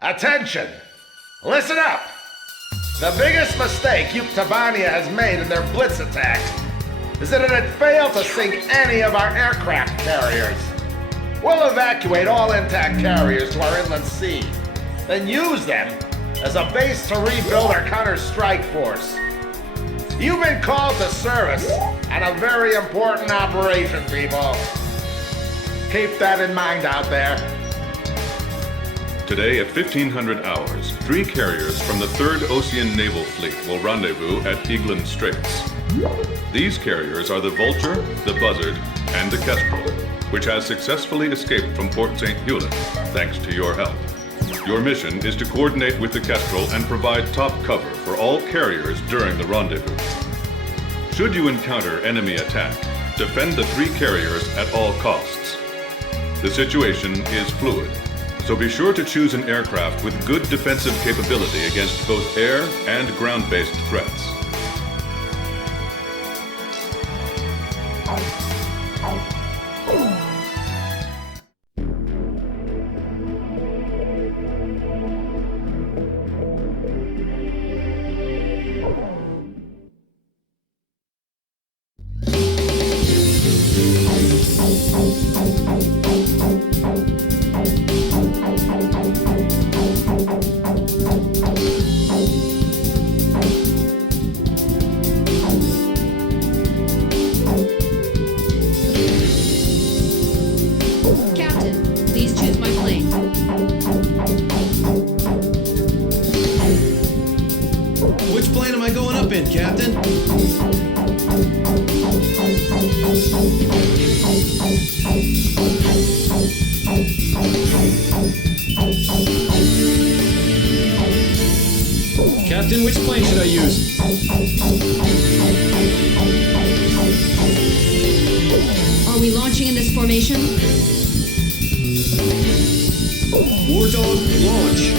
Attention! Listen up! The biggest mistake Yuktavania has made in their blitz attack is that it had failed to sink any of our aircraft carriers. We'll evacuate all intact carriers to our inland sea, then use them as a base to rebuild our counter-strike force. You've been called to service on a very important operation, people. Keep that in mind out there. Today at 1500 hours, 3 carriers from the 3rd Ocean Naval Fleet will rendezvous at Eglin Straits. These carriers are the Vulture, the Buzzard, and the Kestrel, which has successfully escaped from Port St. Hewlett, thanks to your help. Your mission is to coordinate with the Kestrel and provide top cover for all carriers during the rendezvous. Should you encounter enemy attack, defend the 3 carriers at all costs. The situation is fluid, so be sure to choose an aircraft with good defensive capability against both air and ground-based threats. Captain, which plane should I use? Are we launching in this formation? War Dog, launch!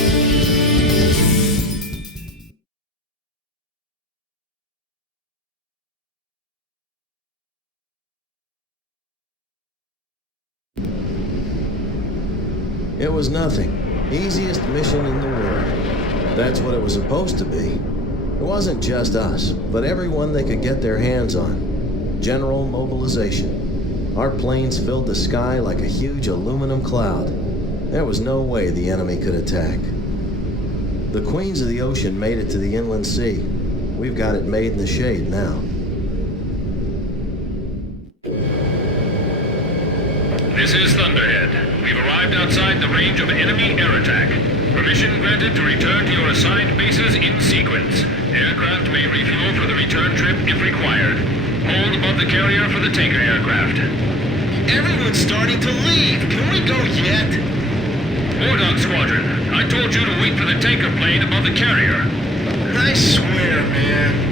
It was nothing. Easiest mission in the world. That's what it was supposed to be. It wasn't just us, but everyone they could get their hands on. General mobilization. Our planes filled the sky like a huge aluminum cloud. There was no way the enemy could attack. The Queens of the Ocean made it to the inland sea. We've got it made in the shade now. This is Thunderhead. We've arrived outside the range of enemy air attack. Permission granted to return to your assigned bases in sequence. Aircraft may refuel for the return trip if required. Hold above the carrier for the tanker aircraft. Everyone's starting to leave. Can we go yet? War Dog Squadron, I told you to wait for the tanker plane above the carrier. I swear, man.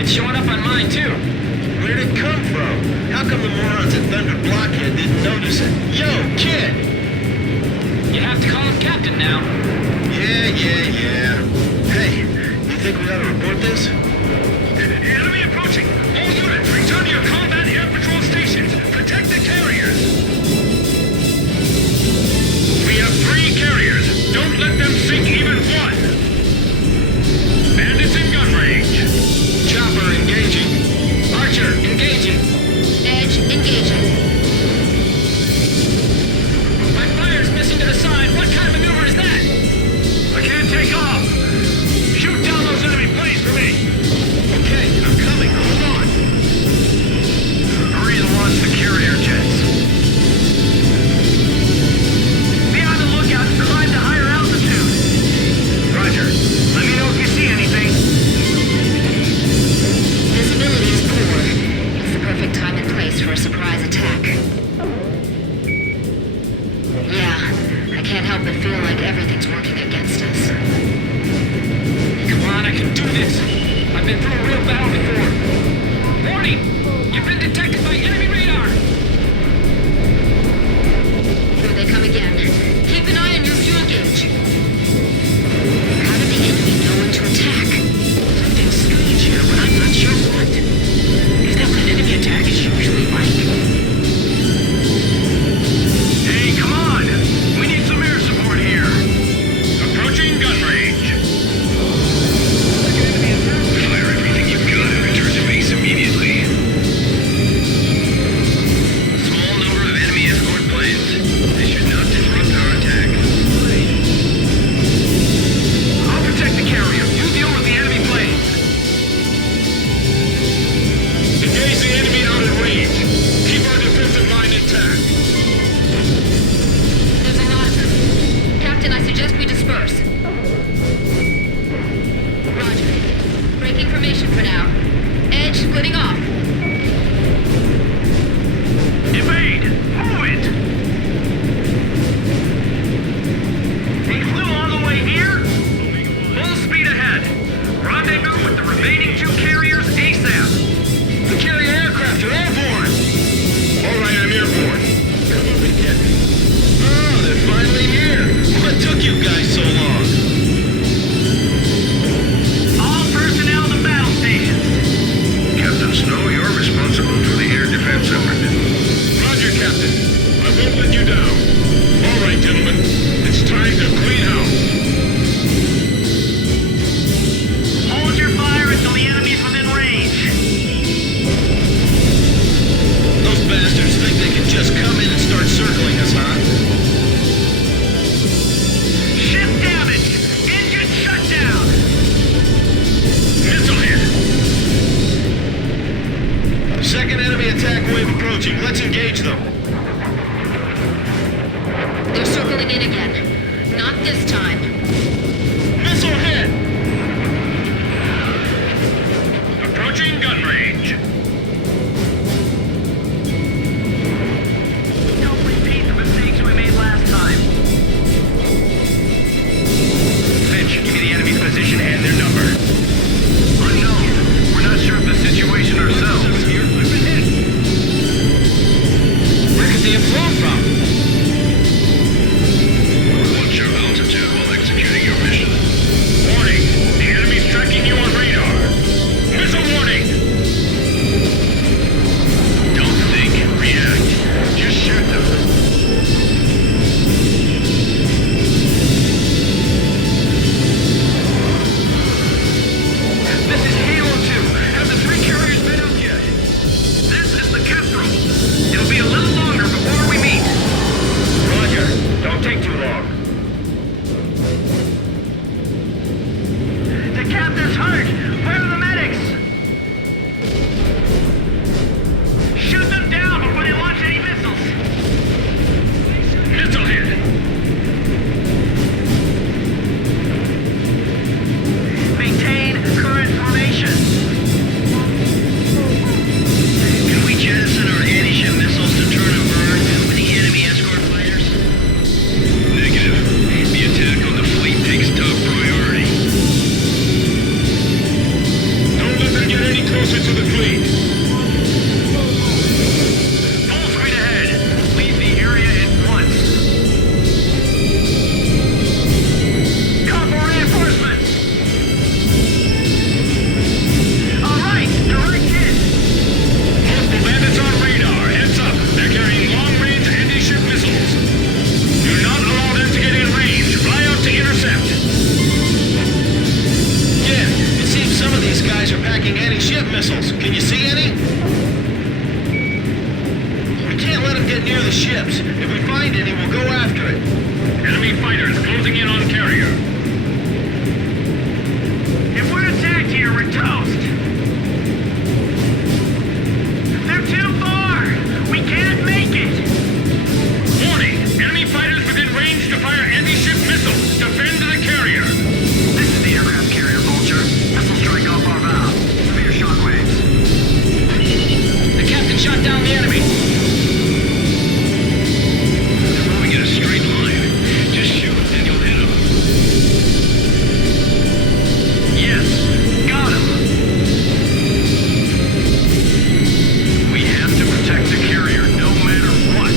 It's showing up on mine, too. Where'd it come from? How come the morons at Thunder Blockhead didn't notice it? Yo, kid! You have to call him Captain now. Yeah. Hey, you think we ought to report this? Enemy approaching! All units, return to your combat air patrol stations! Protect the carriers! We have 3 carriers! Don't let them sink even one! Bandits in gun range! Chopper engaging. Archer, engaging. Edge, engaging. My fire's missing to the side. What kind of maneuver is that? I can't take off! Shoot down those enemy planes for me! Okay, I'm coming. Hold on. Hurry and launch the carrier jets. Be on the lookout and climb to higher altitude. Roger. Let me know if you see anything. Visibility is poor. It's the perfect time and place for a surprise attack. Yeah, I can't help but feel like everything's working against us. Come on, I can do this. I've been through a real battle before. Warning! You've been detected by enemy radar! Here they come again. Keep an eye on your fuel gauge. How did the enemy know when to attack? Something Taking formation for now. Edge splitting off. Evade! Move it! He flew all the way here? Full speed ahead. Rendezvous with the remaining 2 carriers ASAP. The carrier aircraft are airborne. All right, I'm airborne. Come up and get me. Oh, they're finally here. What took you guys so long? All personnel to battle stations. Captain Snow, you're responsible for the air defense effort. Roger, Captain. I won't let you down. All right, gentlemen. It's time to clean house. Hold your fire until the enemy's within range. Those bastards think they can just come in and start circling us, huh? Ship damage! Engine shutdown! Missile hit! Second enemy attack wave approaching. Let's engage them. They're circling in again. Not this time. Missile hit! Approaching gun range. Don't repeat the mistakes we made last time. Finch, give me the enemy's position and their number. Unknown. We're not sure of the situation ourselves. I've been hit. Where could they have flown from? Watch your altitude while executing your mission. Warning! The enemy's tracking you on radar. Missile warning! Don't think, react. Just shoot them. This is Halo 2. Have the 3 carriers been up yet? This is the Kestrel. It'll be a little longer before we meet. Roger. Don't take too long. The captain's hurt. Where are the medics? Shoot them down before they launch any missiles. Missile hit. Maintain current formation. Can we jettison our anti-ship missiles to turn and burn with the enemy escort fighters? Negative. The attack on the fleet takes top priority. Don't let them get any closer to the fleet. Full speed ahead. Leave the area at once. Call for reinforcements. All right, direct hit. Multiple bandits on radar. Heads up. They're carrying long-range anti-ship missiles. Do not allow them to get in range. Fly out to intercept. Yeah, it seems some of these guys are packing anti-ship missiles. Can you see any? We can't let them get near the ships. If we find any, we'll go after it. Enemy fighters closing in on carrier. If we're attacked here, we're toast. They're too far. We can't make it. Warning! Enemy fighters within range to fire anti-ship missiles. Defend the carrier. This is the aircraft carrier, Vulture. Missile strike off our bow. Severe shockwaves. The captain shot down the enemy. They're moving in a straight line. Just shoot and you'll hit them. Yes, got him. We have to protect the carrier no matter what.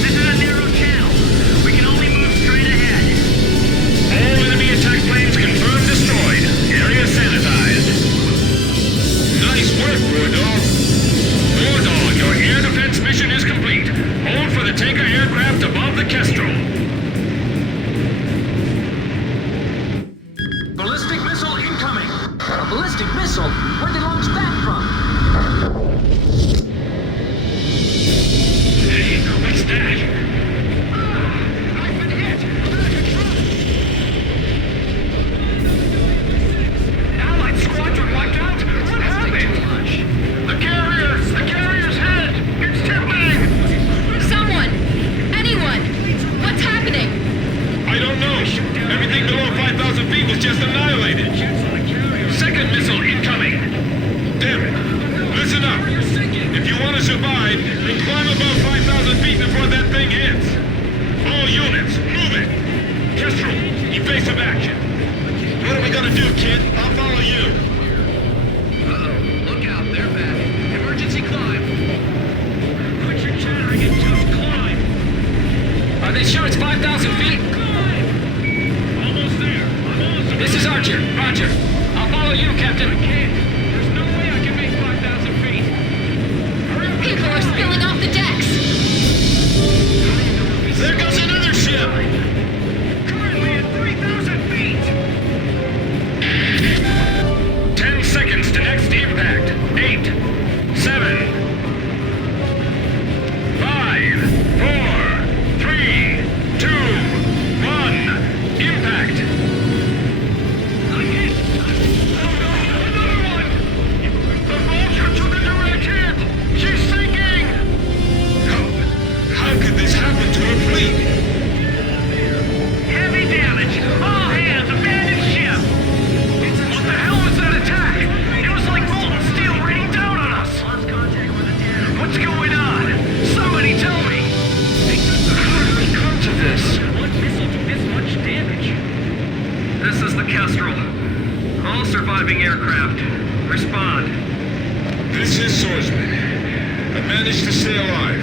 This is a narrow channel. We can only move straight ahead. All enemy attack planes confirmed destroyed. Area sanitized. Nice work, War Dog. War Dog, your air defense mission is complete. Hold for the tanker aircraft above the Kestrel. Ballistic missile incoming! A ballistic missile? Where'd they launch that from? Hey, what's that? I've been hit! I'm out of control! Allied squadron wiped out? What happened? The carrier's head! It's tipping! Someone! Anyone! What's happening? I don't know. Everything below 5,000 feet was just annihilated. Second missile incoming. Damn it. Listen up. If you want to survive, then climb above 5,000 feet before that thing hits. All units, move it. Kestrel, evasive action. What are we gonna do, kid? I'll follow you. Uh-oh. Look out, they're back. Emergency climb. Quit your chattering and just climb. Are they sure it's 5,000 feet? Climb! Almost there. I'm almost there. This is Archer. Roger. I'll follow you, Captain. I can't. There's no way I can make 5,000 feet. Hurry up. People are spilling off the decks. There goes another ship. Currently at 3,000 feet. 10 seconds to next impact. 8, 7, 5, 4, 3, 2, 1. Impact. I hit. Oh no, another one. The Vulture took a direct hit. She's sinking. How could this happen to a fleet? Heavy damage. All hands, abandon ship. What the hell was that attack? It was like molten steel raining down on us. Lost contact with the damage. What's going on? Somebody tell me. How did we come to this? One missile do this much damage. This is the Kestrel. All surviving aircraft. Respond. This is Swordsman. I managed to stay alive.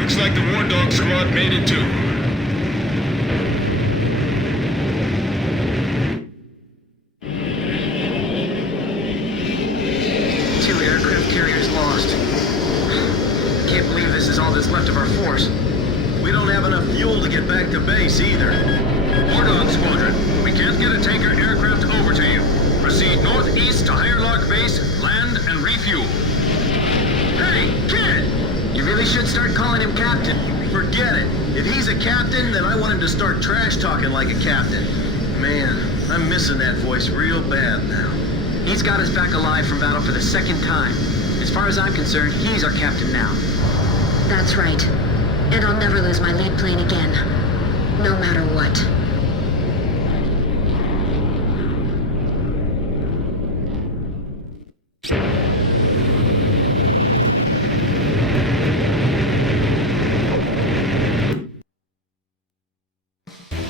Looks like the War Dog squad made it too. Two aircraft carriers lost. Can't believe this is all that's left of our force. We don't have enough fuel to get back to base either. War Dog Squadron, we can't get a tanker aircraft over to you. Proceed northeast to Higher Lock Base, land and refuel. Hey, kid! You really should start calling him Captain. Forget it. If he's a captain, then I want him to start trash talking like a captain. Man, I'm missing that voice real bad now. He's got us back alive from battle for the second time. As far as I'm concerned, he's our captain now. That's right. And I'll never lose my lead plane again. No matter what.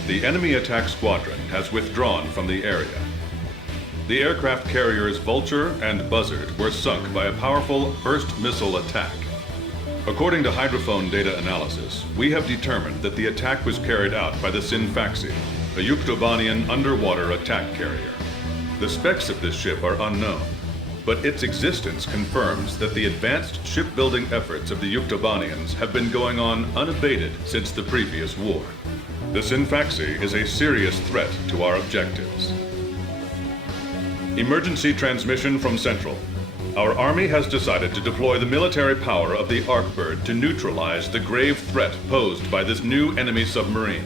The enemy attack squadron has withdrawn from the area. The aircraft carriers Vulture and Buzzard were sunk by a powerful burst missile attack. According to hydrophone data analysis, we have determined that the attack was carried out by the Sinfaxi, a Yuktobanian underwater attack carrier. The specs of this ship are unknown, but its existence confirms that the advanced shipbuilding efforts of the Yuktobanians have been going on unabated since the previous war. The Sinfaxi is a serious threat to our objectives. Emergency transmission from Central. Our Army has decided to deploy the military power of the Arkbird to neutralize the grave threat posed by this new enemy submarine.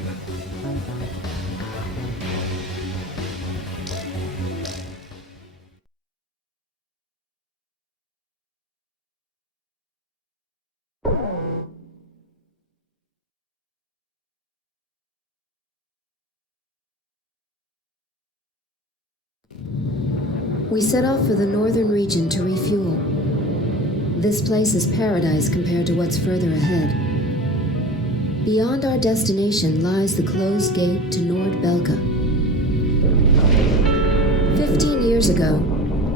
We set off for the northern region to refuel. This place is paradise compared to what's further ahead. Beyond our destination lies the closed gate to Nord-Belka. 15 years ago,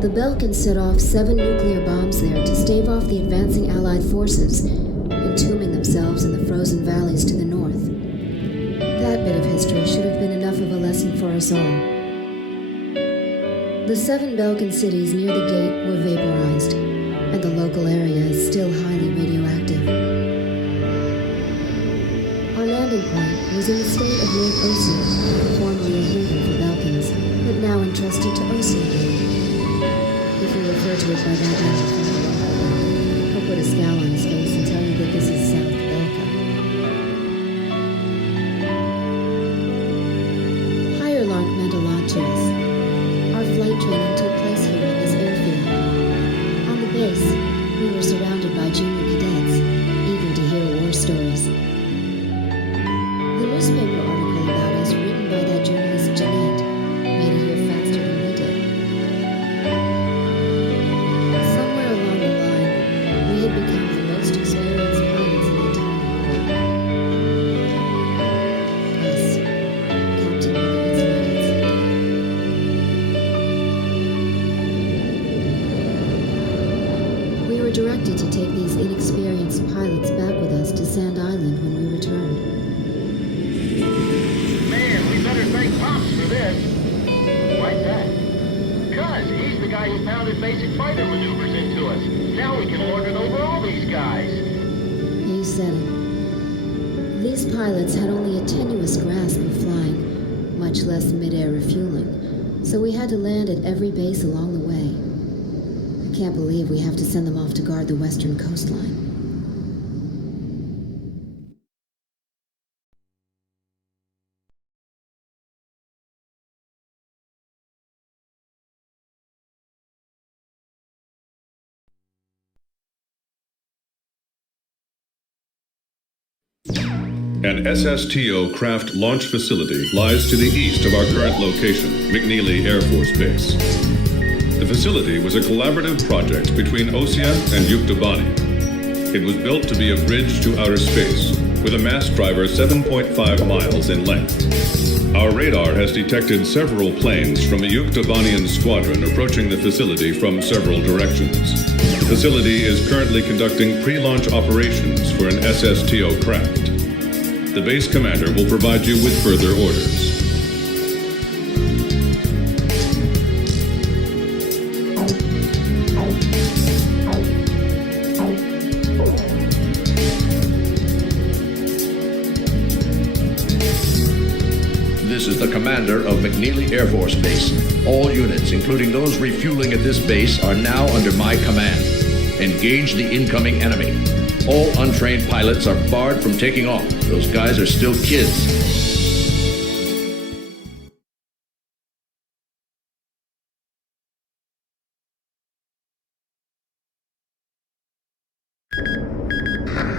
the Belkans set off 7 nuclear bombs there to stave off the advancing Allied forces, entombing themselves in the frozen valleys to the north. That bit of history should have been enough of a lesson for us all. The 7 Belkan cities near the gate were vaporized, and the local area is still highly radioactive. Our landing point was in the state of Lake Osir, formerly a haven for Belkans, but now entrusted to Osir. If we refer to it by that name, he'll put a scowl on his face and tell you that this is South Belka. Higher Lark meant a lot to us. Our flight training took place here in this airfield. On the base, we were surrounded by junior cadets, eager to hear war stories. The newspaper article about us, written by that journalist Jeanette, made a take these inexperienced pilots back with us to Sand Island when we returned. Man, we better thank Pops for this. Why's that? Because he's the guy who pounded basic fighter maneuvers into us. Now we can lord it over all these guys. You said it. These pilots had only a tenuous grasp of flying, much less mid-air refueling, so we had to land at every base along the way. I can't believe we have to send them off to guard the western coastline. An SSTO craft launch facility lies to the east of our current location, McNeely Air Force Base. The facility was a collaborative project between OSIA and Yuktobani. It was built to be a bridge to outer space, with a mass driver 7.5 miles in length. Our radar has detected several planes from a Yuktobanian squadron approaching the facility from several directions. The facility is currently conducting pre-launch operations for an SSTO craft. The base commander will provide you with further orders. This is the commander of McNeely Air Force Base. All units, including those refueling at this base, are now under my command. Engage the incoming enemy. All untrained pilots are barred from taking off. Those guys are still kids.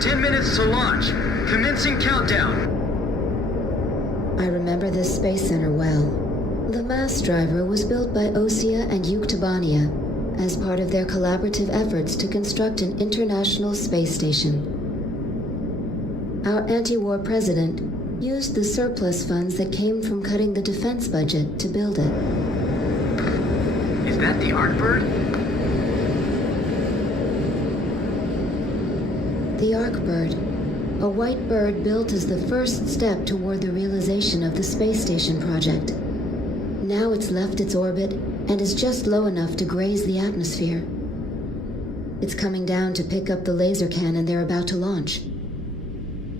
Ten minutes to launch. Commencing countdown. I remember this space center well. The mass driver was built by OSIA and Yuktobania as part of their collaborative efforts to construct an international space station. Our anti-war president used the surplus funds that came from cutting the defense budget to build it. Is that the Artbird? The Arcbird, a white bird built as the first step toward the realization of the space station project. Now it's left its orbit and is just low enough to graze the atmosphere. It's coming down to pick up the laser cannon they're about to launch.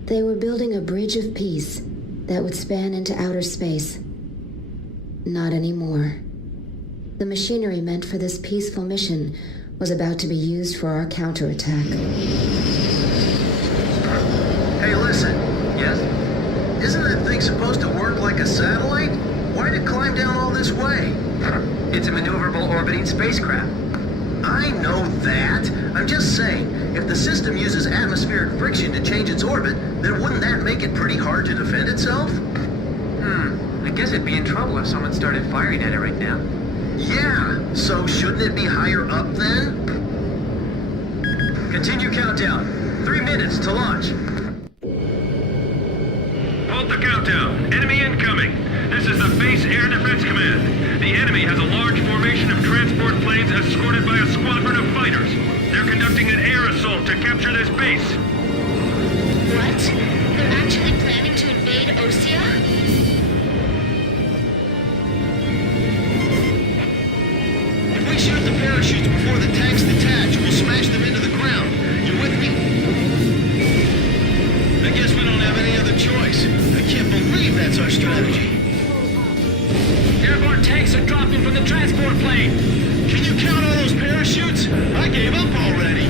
They were building a bridge of peace that would span into outer space. Not anymore. The machinery meant for this peaceful mission was about to be used for our counterattack. Hey, listen. Yes? Isn't that thing supposed to work like a satellite? Why'd it climb down all this way? It's a maneuverable orbiting spacecraft. I know that. I'm just saying, if the system uses atmospheric friction to change its orbit, then wouldn't that make it pretty hard to defend itself? I guess it'd be in trouble if someone started firing at it right now. Yeah, so shouldn't it be higher up then? Continue countdown. 3 minutes to launch. Halt the countdown. Enemy incoming. This is the Base Air Defense Command. The enemy has a large formation of transport planes escorted by a squadron of fighters. They're conducting an air assault to capture this base. What? They're actually planning to invade Osea? If we shoot the parachutes before the tanks detach, we'll smash them into the ground. You with me? I guess we don't have any other choice. I can't believe that's our strategy. Airborne tanks are dropping from the transport plane. Can you count all those parachutes? I gave up already.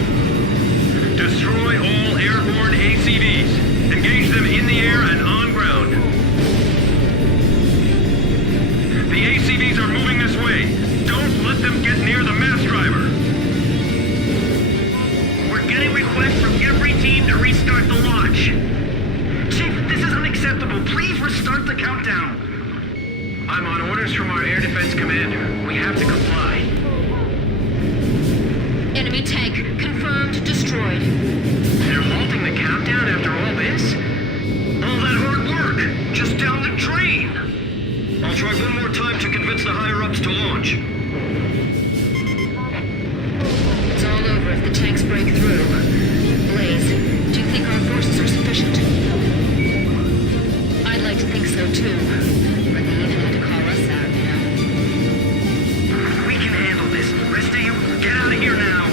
Destroy all airborne ACVs. Engage them in the air and on ground. The ACVs are moving this way. Don't let them get near the mass driver. We're getting requests from every team to restart the launch. Chief, this is unacceptable. Please restart the countdown. I'm on orders from our air defense commander. We have to comply. Enemy tank confirmed destroyed. They're halting the countdown after all this? All that hard work, just down the drain. I'll try one more time to convince the higher-ups to launch. It's all all over if the tanks break through. Blaze, do you think our forces are sufficient? I'd like to think so too. But they even had to call us out, you know. We can handle this. Rest of you, get out of here now.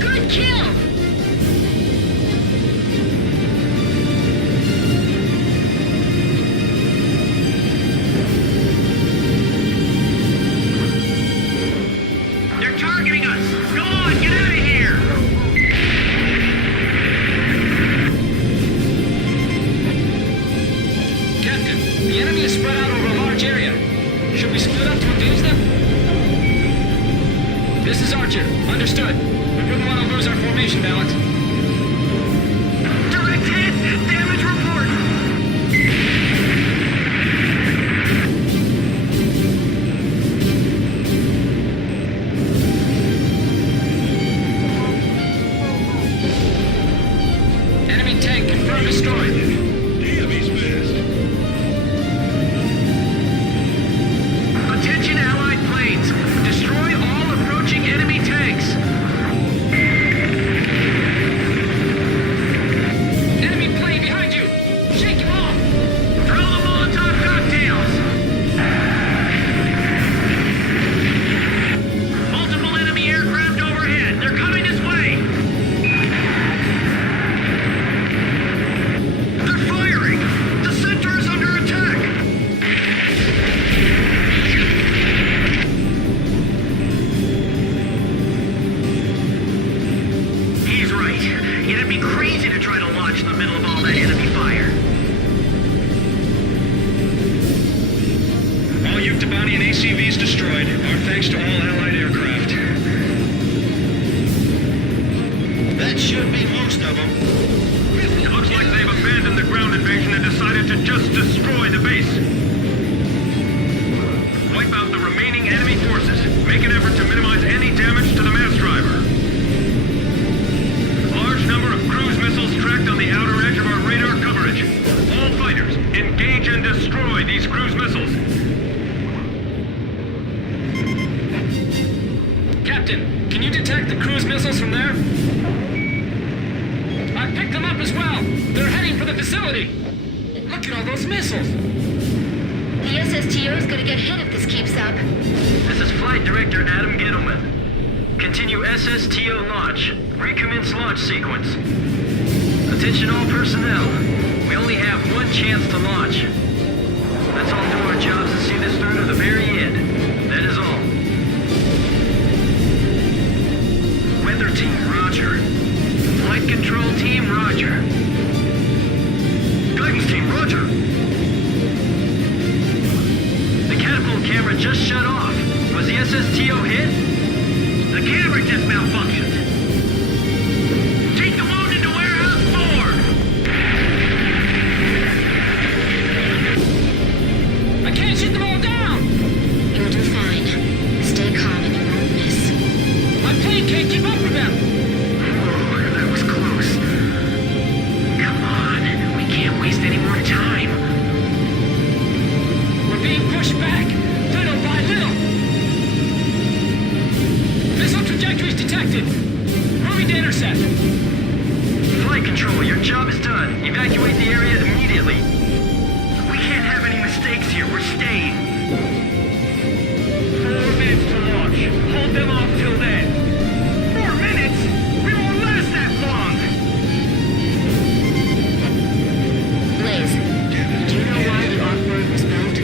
Good kill! They're targeting us. Go on, get out of here. Captain, the enemy is spread out over a large area. Should we split up to engage them? This is Archer. Understood. We wouldn't want to lose our formation balance. Direct hit. Damage report. Enemy tank confirmed destroyed. Damn, he's fast. Attention Allied planes. Destroy all approaching enemy tanks. Enemy plane behind you! Shake him off! Throw the Molotov cocktails. Multiple enemy aircraft overhead. They're coming this way. They're firing. The center is under attack. He's right. It'd be crazy to try to launch in the middle of all that enemy fire. All Yuktobanian ACVs destroyed. Our thanks to all Allied aircraft. That should be most of them. It looks like they've abandoned the ground invasion and decided to just destroy the base. Wipe out the remaining enemy forces. Make an effort to minimize any damage to the mass driver. Large number of cruise missiles tracked on the outer edge of our radar coverage. All fighters, engage and destroy these cruise missiles. Captain, can you detect the cruise missiles from there? I picked them up as well. They're heading for the facility. Look at all those missiles. The SSTO is gonna get hit if this keeps up. This is Flight Director Adam Gittleman. Continue SSTO launch. Recommence launch sequence. Attention all personnel. We only have one chance to launch. Let's all do our jobs and see this through to the very end. That is all. Weather team, roger. Flight control team, roger. Guidance team, roger. The catapult camera just shut off. Was the SSTO hit? The camera just malfunctioned. Take the wounded to warehouse 4. I can't shoot them all down. You'll do fine. Stay calm and you won't miss. My plane can't keep up with them. Oh, that was close. Come on, we can't waste any more time. We're being pushed back, little by little. Missile trajectories detected. Moving to intercept. Flight control, your job is done. Evacuate the area immediately. We can't have any mistakes here. We're staying. 4 minutes to launch. Hold them off till then. 4 minutes? We won't last that long. Blaze, do you know why the Artwork was built?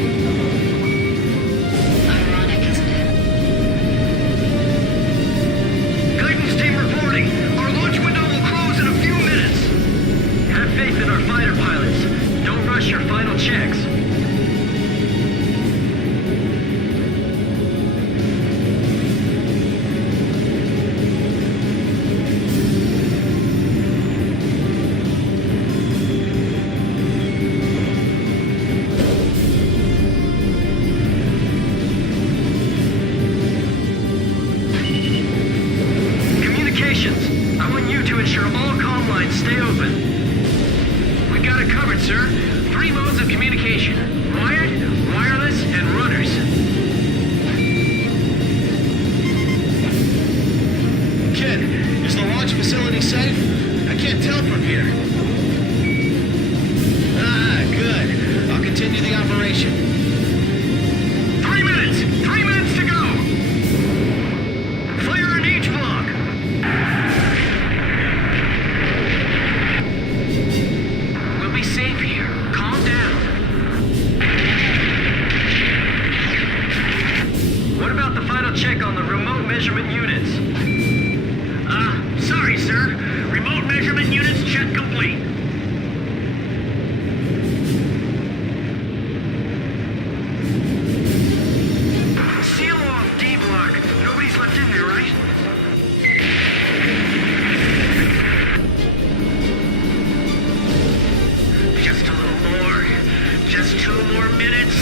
Ironic, isn't it? Guidance team reporting. Our launch window will close in a few minutes. Have faith in our fighter pilots. Don't rush your final checks. Communications. I want you to ensure all comm lines stay open. We got it covered, sir. 3 modes of communication. Wired, wireless, and runners. facility safe? I can't tell from here. Ah, good. I'll continue the operation. 3 minutes! 3 minutes to go! Fire in each block! We'll be safe here. Calm down. What about the final check on the remote measurement units? Sorry, sir. Remote measurement units check complete. Seal off D block. Nobody's left in there, right? Just a little more. Just 2 more minutes.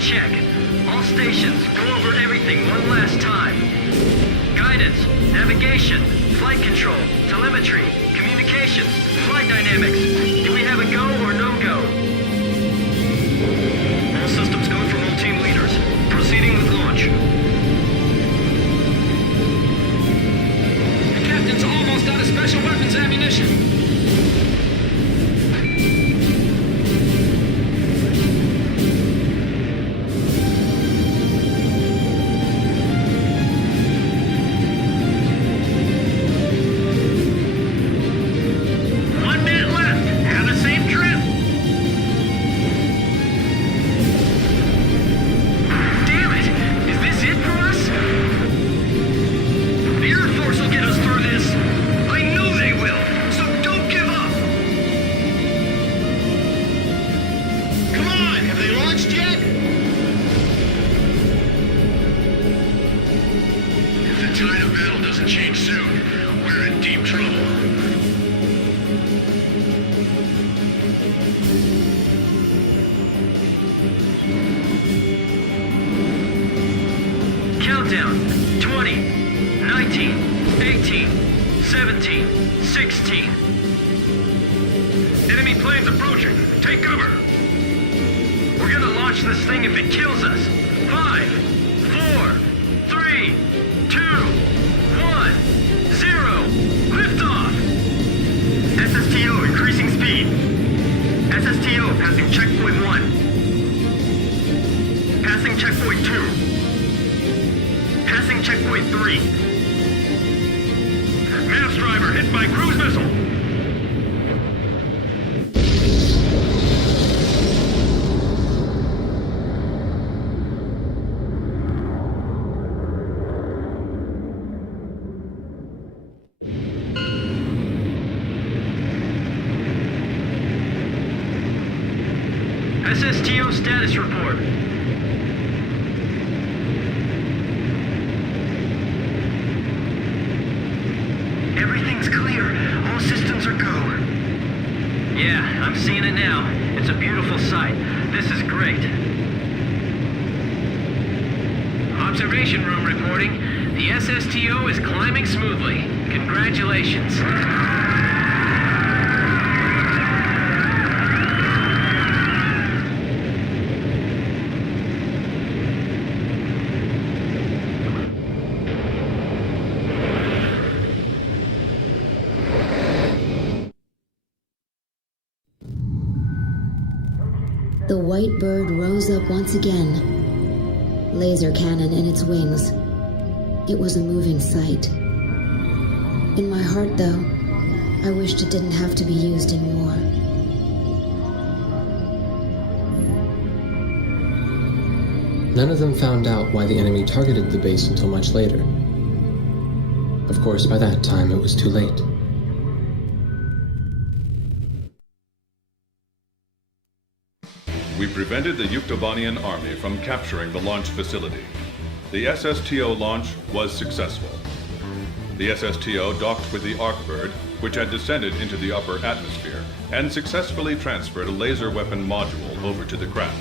Check. All stations, go over everything one last time. Guidance, navigation, flight control, telemetry, communications, flight dynamics. Do we have a go or no go? All systems go from all team leaders. Proceeding with launch. The captain's almost out of special weapons ammunition. Countdown. 20, 19, 18, 17, 16. Enemy planes approaching. Take cover. We're gonna launch this thing if it kills us. 5, 4, 3, 2, 1, 0. Liftoff. SSTO increasing speed. SSTO passing checkpoint 1. Passing checkpoint 2. Passing checkpoint 3. Mass driver hit by cruise missile. SSTO status report. Everything's clear. All systems are go. Yeah, I'm seeing it now. It's a beautiful sight. This is great. Observation room reporting. The SSTO is climbing smoothly. Congratulations. The white bird rose up once again, laser cannon in its wings. It was a moving sight. In my heart, though, I wished it didn't have to be used in war. None of them found out why the enemy targeted the base until much later. Of course, by that time, it was too late. We prevented the Yuktobanian army from capturing the launch facility. The SSTO launch was successful. The SSTO docked with the Arkbird, which had descended into the upper atmosphere, and successfully transferred a laser weapon module over to the craft.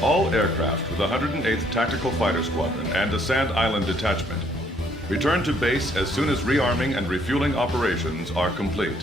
All aircraft with the 108th Tactical Fighter Squadron and the Sand Island Detachment Return to base as soon as rearming and refueling operations are complete.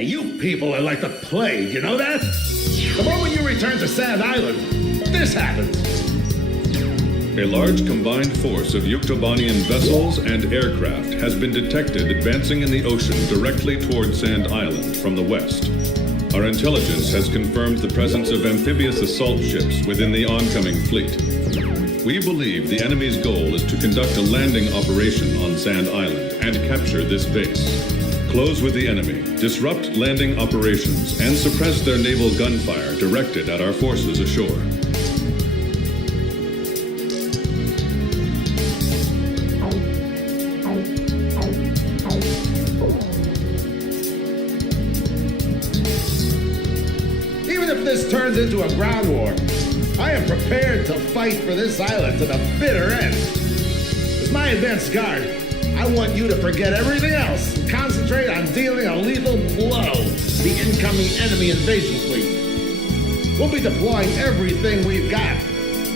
You people are like the plague, you know that? The moment you return to Sand Island, this happens. A large combined force of Yuktobanian vessels and aircraft has been detected advancing in the ocean directly toward Sand Island from the west. Our intelligence has confirmed the presence of amphibious assault ships within the oncoming fleet. We believe the enemy's goal is to conduct a landing operation on Sand Island and capture this base. Close with the enemy, disrupt landing operations, and suppress their naval gunfire directed at our forces ashore. Even if this turns into a ground war, I am prepared to fight for this island to the bitter end. As my advanced guard, I want you to forget everything else and concentrate on dealing a lethal blow to the incoming enemy invasion fleet. We'll be deploying everything we've got.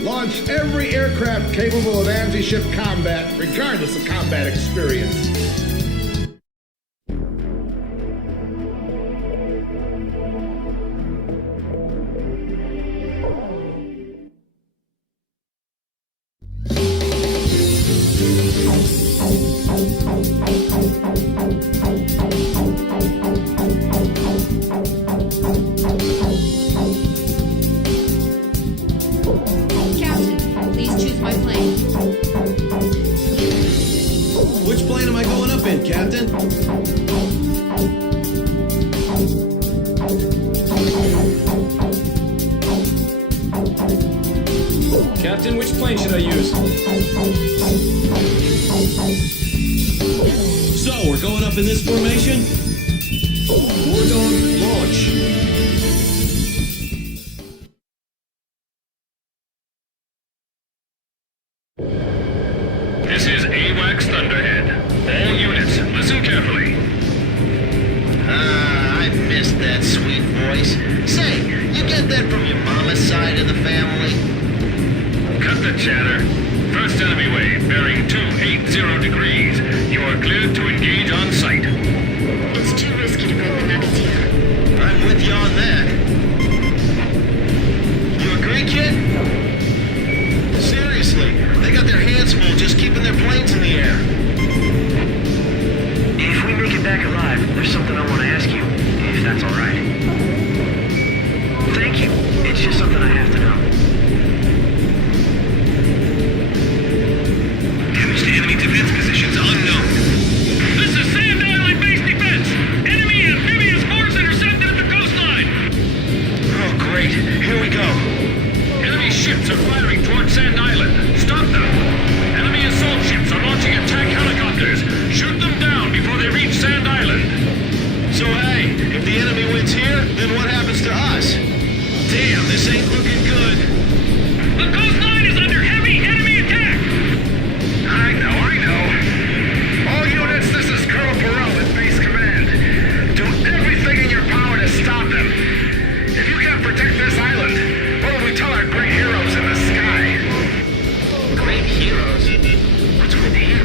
Launch every aircraft capable of anti-ship combat, regardless of combat experience. Captain, which plane should I use? So, we're going up in this formation? War Dog, launch! This is AWACS Thunderhead. All units, listen carefully. I missed that sweet voice. Say, you get that from your mama's side of the family? Cut the chatter. First enemy wave, bearing 280 degrees. You are cleared to engage on sight. It's too risky to bring the nuggets here. I'm with you on that. You agree, kid? Seriously, they got their hands full just keeping their planes in the air. If we make it back alive, there's something I want to ask you, if that's all right. Thank you. It's just something I have to know. Damage to enemy defense positions unknown. This is Sand Island base defense. Enemy amphibious force intercepted at the coastline. Oh, great. Here we go. Enemy ships are firing toward Sand Island. Stop them. Enemy assault ships are launching attack helicopters. Shoot them down before they reach Sand Island. So, hey, if the enemy wins here, then what happens to us? Damn, this ain't looking good. The coastline is under heavy enemy attack. I know. All units, this is Colonel Perot at Base Command. Do everything in your power to stop them. If you can't protect this island, what will we tell our great heroes in the sky? Great heroes? What's with him?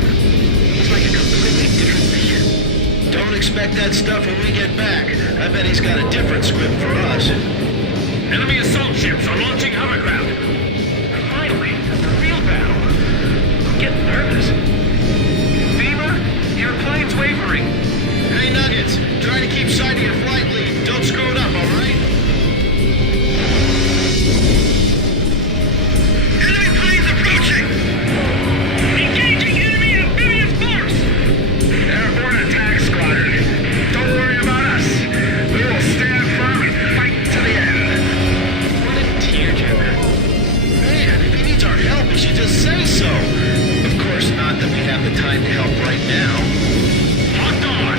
He's like a completely different man. Don't expect that stuff when we get back. I bet he's got a different script for us. Enemy assault ships are launching hovercraft. Finally, the real battle. I'm getting nervous. Beamer, your plane's wavering. Hey, Nuggets, try to keep sight of your flight lead. Don't screw it up, all right? Enemy planes approaching! Engaging enemy amphibious force! Airborne attack squadron. Don't worry about us. We will stand firm and fight to the end. What a tearjerker. Man, if he needs our help, he should just say so. Of course, not that we have the time to help right now. Locked on!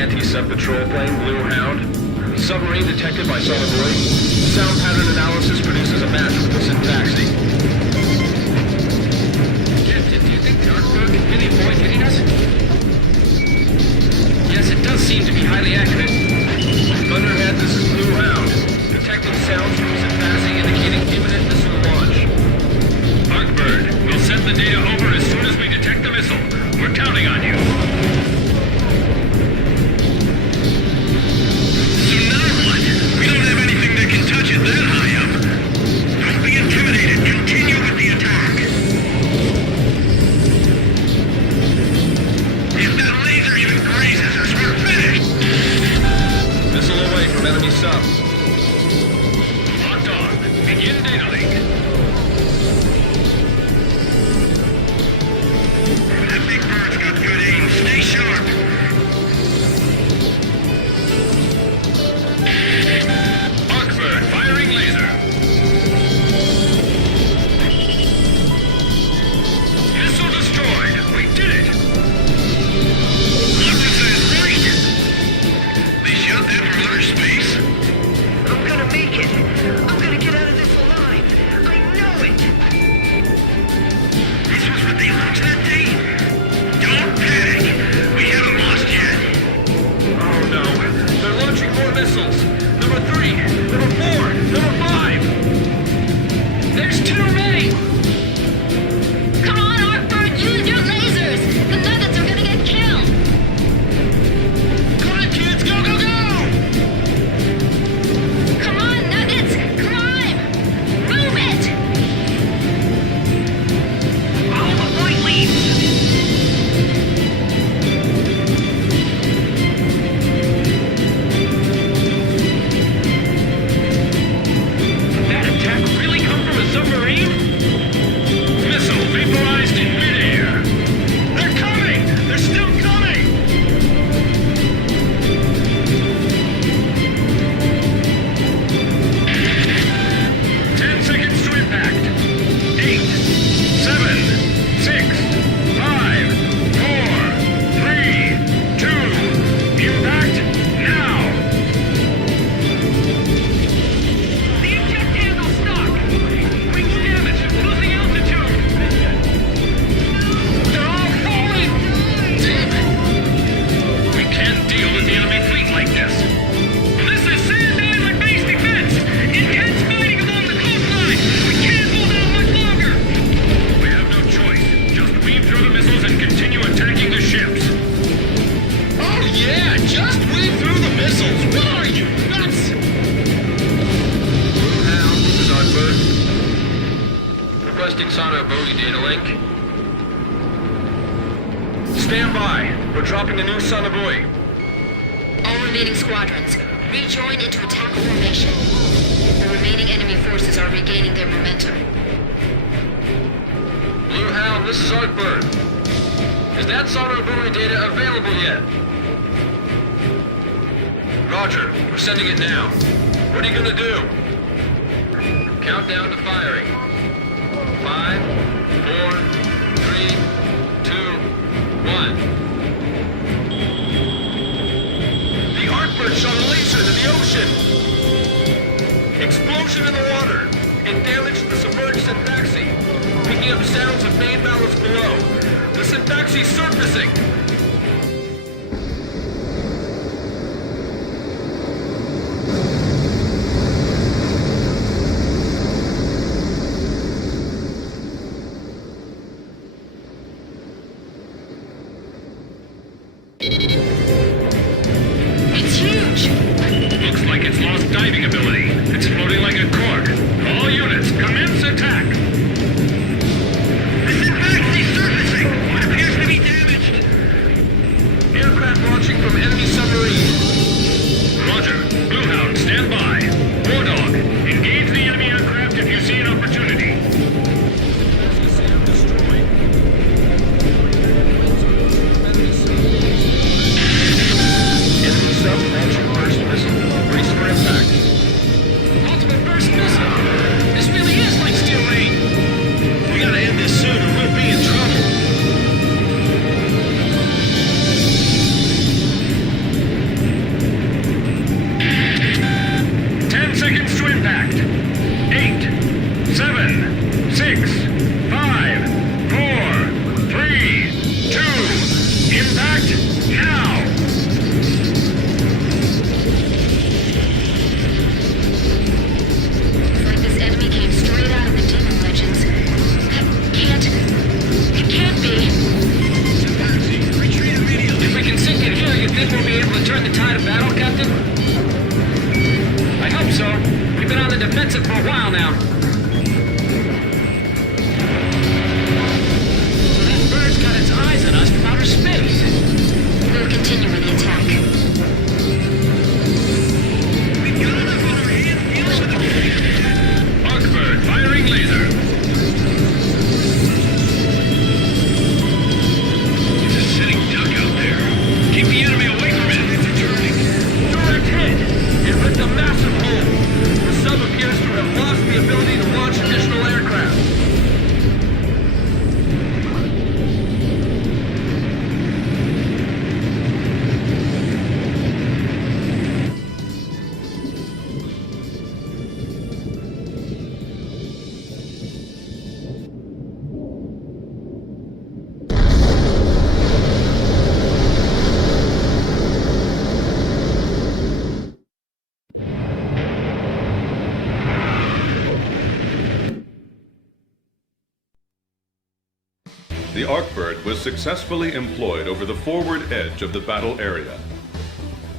anti-sub patrol plane, Blue Hound. Submarine detected by sonar buoy. Sound pattern analysis produces a match with the syntaxi. Captain, do you think the Artberg can really avoid hitting us? Yes, it does seem to be highly accurate. Thunderhead, this is Blue Hound. Detecting sounds from syntaxi indicating imminent missile launch. Artbird, we'll send the data over as soon as we detect the missile. We're counting on you. So now what? We don't have anything that can touch it that high up. Don't be intimidated. Continue with the attack. If that laser even grazes us, we're finished. Missile away from enemy sub. Locked on. Begin data link. That big bird's got good aim. Stay sharp. Artbird firing laser. Missile destroyed. We did it. Look what's that right? They shot that from outer space. I'm gonna make it. I'm gonna get out of this alive. I know it. This was what they launched that day? Don't panic. We haven't lost yet. Oh no, they're launching more missiles. Number 3, number 4, number 5. There's too many! Come on, Artbird, use your lasers! The Nuggets are gonna get killed! Come on, kids, go, go, go! Come on, Nuggets! Climb! Move it! Follow the white leads. That attack really come from a submarine? Missile vaporized in midair. They're coming! They're still coming! Ten seconds to impact. 8, 7, 6, 5, 4, 3, 2, impact now! The eject handle's stuck. Wings damaged. Losing altitude. They're all falling! We can't deal with the enemy fleet like this. This is Sand Island base defense. Intense fighting along the coastline. We can't hold out much longer. We have no choice. Just weave through the missiles and continue attacking the ships. Oh yeah, just weave through the missiles! What are you, nuts? Blue Hound, this is Artbird. Requesting sonar buoy data link. Stand by. We're dropping a new sonar buoy. All remaining squadrons, rejoin into attack formation. The remaining enemy forces are regaining their momentum. Blue Hound, this is Artbird. Is that sonar buoy data available yet? Roger, we're sending it now. What are you gonna do? Countdown to firing. 5, 4, 3, 2, 1. The Artbird shot a laser to the ocean! Explosion in the water! It damaged the submerged syntaxi, picking up sounds of main balance below. The syntaxi's surfacing! It's huge! Looks like it's lost diving ability. It's floating like a cork. All units, commence attack! The syntaxi surfacing. What appears to be damaged? Aircraft launching from enemy submarine. Roger. Blue Hound, stand by. War Dog, engage the enemy aircraft if you see an opportunity. Enemy sub launching first missile. Brace for impact. Ultimate burst missile! This really is like steel rain! We gotta end this soon or we'll be in trouble. in battle, Captain? I hope so. We've been on the defensive for a while now. So that bird's got its eyes on us from outer space. We'll continue with the attack. We've got enough on our hands dealing with the... Arcbird firing laser. It's a sitting duck out there. Keep the enemy away from it. It's returning. Direct hit! It ripped a massive hole. The sub appears to have lost the ability to launch additional aircraft. The Arcbird was successfully employed over the forward edge of the battle area.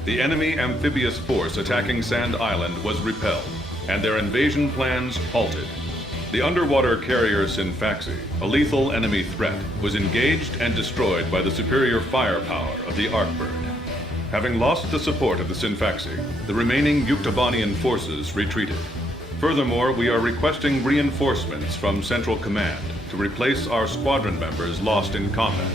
The enemy amphibious force attacking Sand Island was repelled, and their invasion plans halted. The underwater carrier Synfaxi, a lethal enemy threat, was engaged and destroyed by the superior firepower of the Arcbird. Having lost the support of the Synfaxi, the remaining Yuktobanian forces retreated. Furthermore, we are requesting reinforcements from Central Command to replace our squadron members lost in combat.